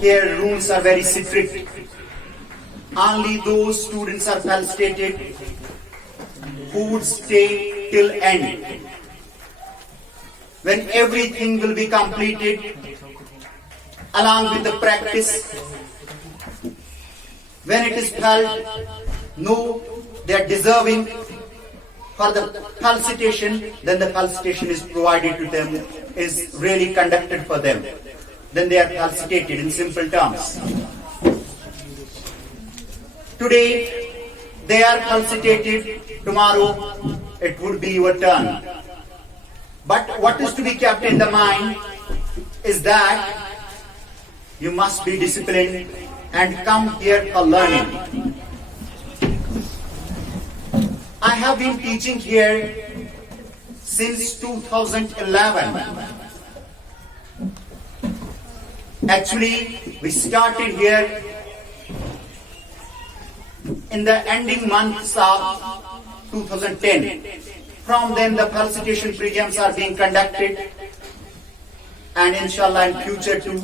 Here rules are very strict. Only those students are felicitated who would stay till end. When everything will be completed, along with the practice, when it is felt, no, they are deserving for the felicitation, then the felicitation is provided to them, is really conducted for them. Then they are felicitated in simple terms. Today, they are felicitated. Tomorrow, it would be your turn. But what is to be kept in the mind is that you must be disciplined and come here for learning. I have been teaching here since 2011. Actually, we started here in the ending months of 2010. From then the felicitation programs are being conducted, and inshallah in future too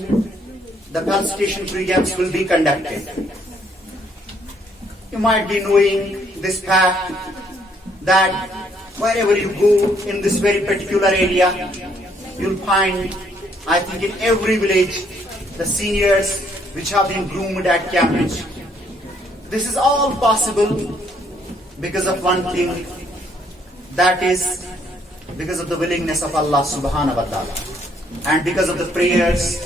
the felicitation programs will be conducted. You might be knowing this fact that wherever you go in this very particular area, you'll find, I think in every village, the seniors which have been groomed at Cambridge. This is all possible because of one thing, that is because of the willingness of Allah subhanahu wa ta'ala, and because of the prayers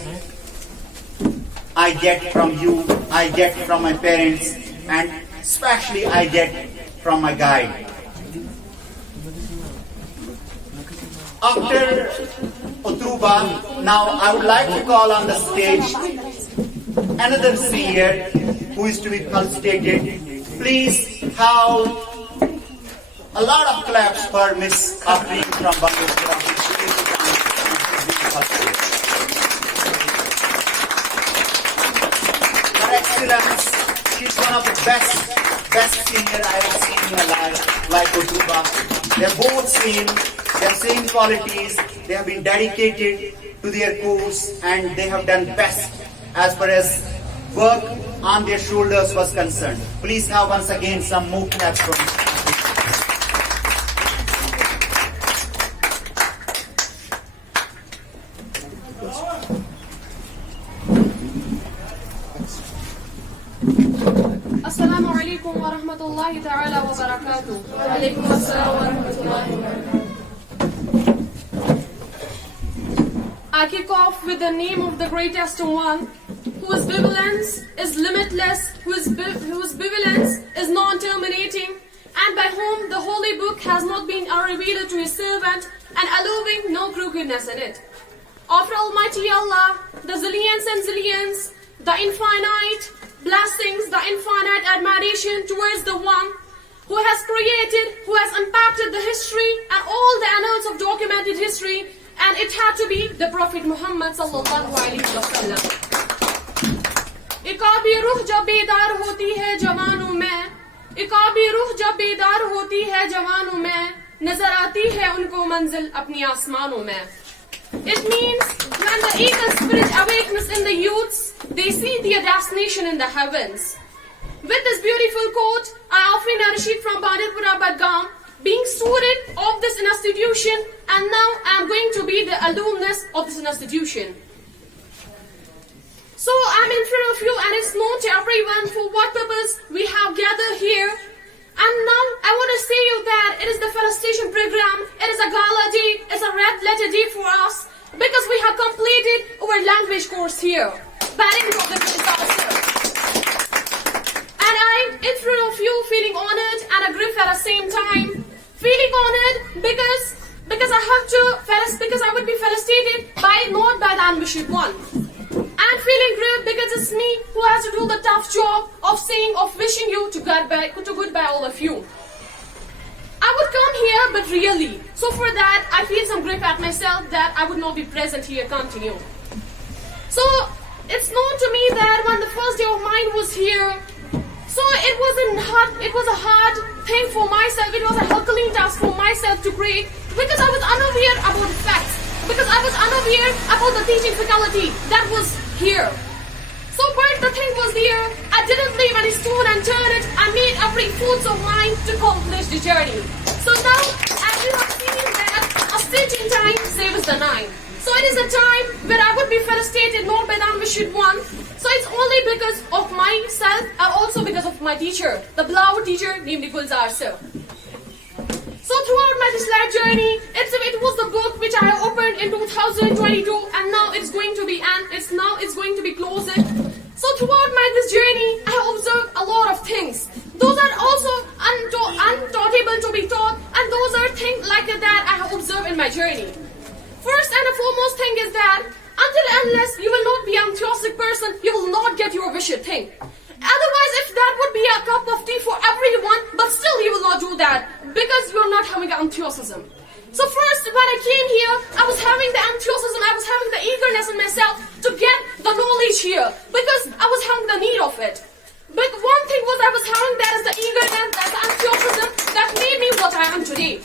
I get from you, I get from my parents, and especially I get from my guide. After Utruba, now I would like to call on the stage another senior who is to be felicitated. Please have a lot of claps for Miss Afreen from Bangladesh. Her Excellence, she's one of the best senior I have seen in my life, like Utruba. They're both they have same qualities, they have been dedicated to their course, and they have done best as far as work on their shoulders was concerned. Please have once again some more claps from me. Assalamu alaikum wa rahmatullahi ta'ala wa barakatuh. Wa alaikum assalam wa rahmatullahi wa barakatuh. I kick off with the name of the greatest one, whose benevolence is limitless, whose benevolence is non-terminating, and by whom the Holy Book has not been unrevealed to his servant, and allowing no crookedness in it. Of Almighty Allah, the zillions and zillions, the infinite blessings, the infinite admiration towards the one who has created, who has impacted the history and all the annals of documented history, and it had to be the Prophet Muhammad sallallahu alaihi wasallam. इकाबी रूह जब बेदार होती है जवानों में, इकाबी रूह जब बेदार होती है जवानों में, नजर आती है उनको मंजिल अपनी आसमानों में. It means when the eagle spirit awakens in the youths, they see their destination in the heavens. With this beautiful quote, I offer a Rashid from Bandipura Badgam, being student of this institution, and now I am going to be the alumnus of this institution. So I'm in front of you, and it's known to everyone for what purpose we have gathered here. And now I want to say you that it is the felicitation program, it is a gala day, it's a red letter day for us, because we have completed our language course here. Parents of the disaster. And I'm in front of you feeling honored and aggrieved at the same time. Feeling honored because I would be felicitated not by the ambitious one. And feeling great because it's me who has to do the tough job of wishing you to goodbye all of you. I would come here, but really. So for that, I feel some grief at myself that I would not be present here continue. So it's known to me that when the first day of mine was here, so it was a hard thing for myself, it was a Herculean task for myself to create, because I was unaware about the facts, because I was unaware about the teaching faculty that was here. the thing was there, I didn't leave any stone unturned. I made every foot of mine to accomplish the journey. So now, as you have seen that, a stitch in time saves the nine. So it is a time where I would be felicitated not by the ambitious one. So it's only because of myself and also because of my teacher, the beloved teacher named Gulzar sir. So throughout my this life journey, it was the book which I opened in 2022, and now it's going to be closed. So throughout my this journey, I have observed a lot of things. Those are also untaughtable to be taught, and those are things like that I have observed in my journey. First and the foremost thing is that until and unless you will not be an enthusiastic person, you will not get your wished thing. Otherwise, if that would be a cup of tea for everyone, but still you will not do that because you are not having enthusiasm. So first, when I came here, I was having the enthusiasm, I was having the eagerness in myself to get the knowledge here because I was having the need of it. But one thing was I was having that as the eagerness, that the enthusiasm that made me what I am today.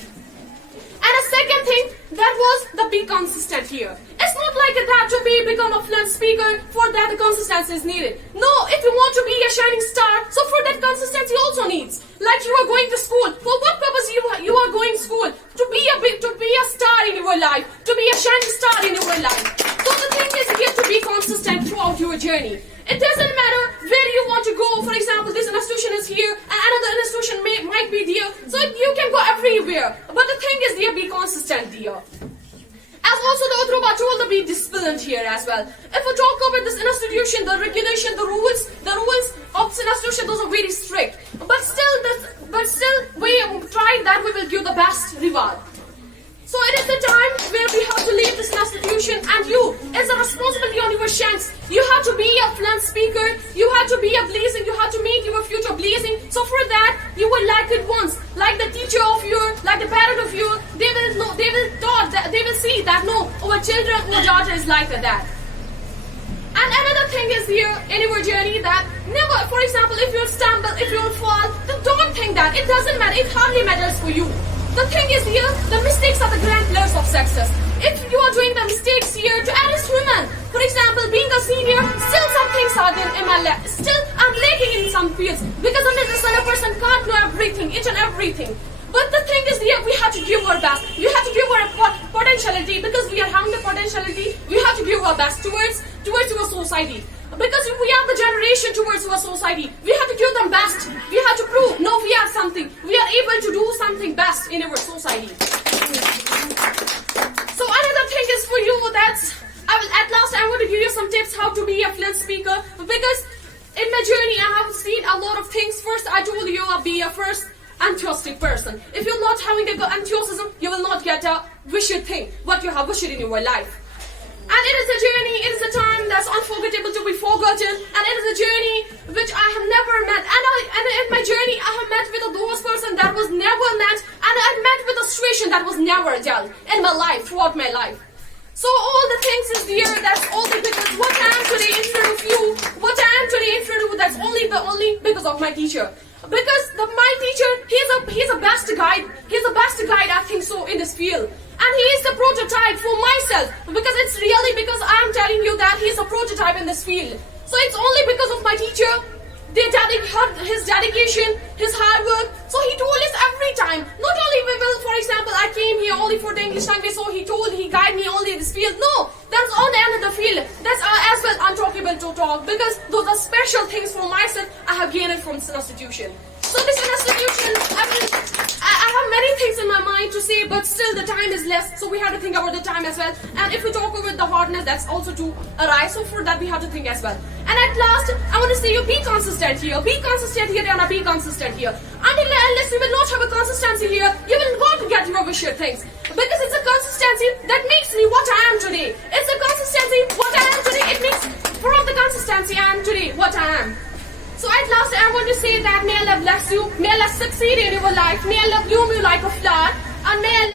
And a second thing, that was the be consistent here. It's not like that to become a fluent speaker, for that the consistency is needed. No, if you want to be a shining star, so for that consistency also needs. Like you are going to school. For what purpose you are going to school? To be a star in your life, to be a shining star in your life. So the thing is here to be consistent throughout your journey. It doesn't matter where you want to go. For example, this institution is here and another institution might be there. So you can go everywhere. But the thing is there, be consistent there. As also the Udruba told to be disciplined here as well. If we talk about this institution, the regulation, the rules of this institution, those are very strict. But still we try that we will give the best reward. So it is the time where we have to leave this institution, and you, it's a responsibility on your shanks. You have to be a fluent speaker, you have to be a blazing, you have to make your future blazing. So for that, you will like it once, like the teacher of you, like the parent of you, they will know, they will see that no, our children, our daughter is like that. And another thing is here in your journey that never, for example, if you stumble, if you fall, then don't think that. It doesn't matter, it hardly matters for you. The thing is here, the mistakes are the grand pillars of success. If you are doing the mistakes here to any human, for example, being a senior, still some things are there in my life. Still, I'm lacking in some fields because a person can't know everything, each and everything. But the thing is here, we have to give our best. We have to give our potentiality because we are having the potentiality. We have to give our best towards our society. Because we are the generation towards our society. We have to give them best. We have to prove, no, we are something. We are able to do something best in our society. So another thing is for you that I want to give you some tips how to be a fluent speaker. Because in my journey, I have seen a lot of things. First, I told you I'll be a first enthusiastic person. If you're not having a good enthusiasm, you will not get a wished thing, what you have wished in your life. And it is a journey, it is a time that's unforgettable to be forgotten, and it is a journey which I have never met. And in my journey, I have met with those person that was never met, and I met with a situation that was never dealt in my life, throughout my life. So all the things is there, that's only because what I am today in front of you, that's only because of my teacher. Because my teacher, he's a best guide. He's the best guide, I think so, in this field. And he is the prototype for myself. Because it's really because I am telling you that he's a prototype in this field. So it's only because of my teacher, his dedication, his hard work. So he told us every time. Not only for example, I came here only for the English language, so he guided me only in this field. No, that's on another field. That's as well untalkable to talk. Because those are special things for myself I have gained from this institution. So this institution, I have many things in my mind to say, but still the time is less, so we have to think about the time as well. And if we talk about the hardness, that's also to arise, so for that we have to think as well. And at last, I want to say you be consistent here, and be consistent here. Until unless you will not have a consistency here, you will not get your wished things. Because it's a consistency that makes me what I am today. It's a consistency what I am today. It makes from the consistency I am today what I am. So at last I want to say that may Allah bless you, may Allah succeed in your life, may Allah bloom you like a flower, and may Allah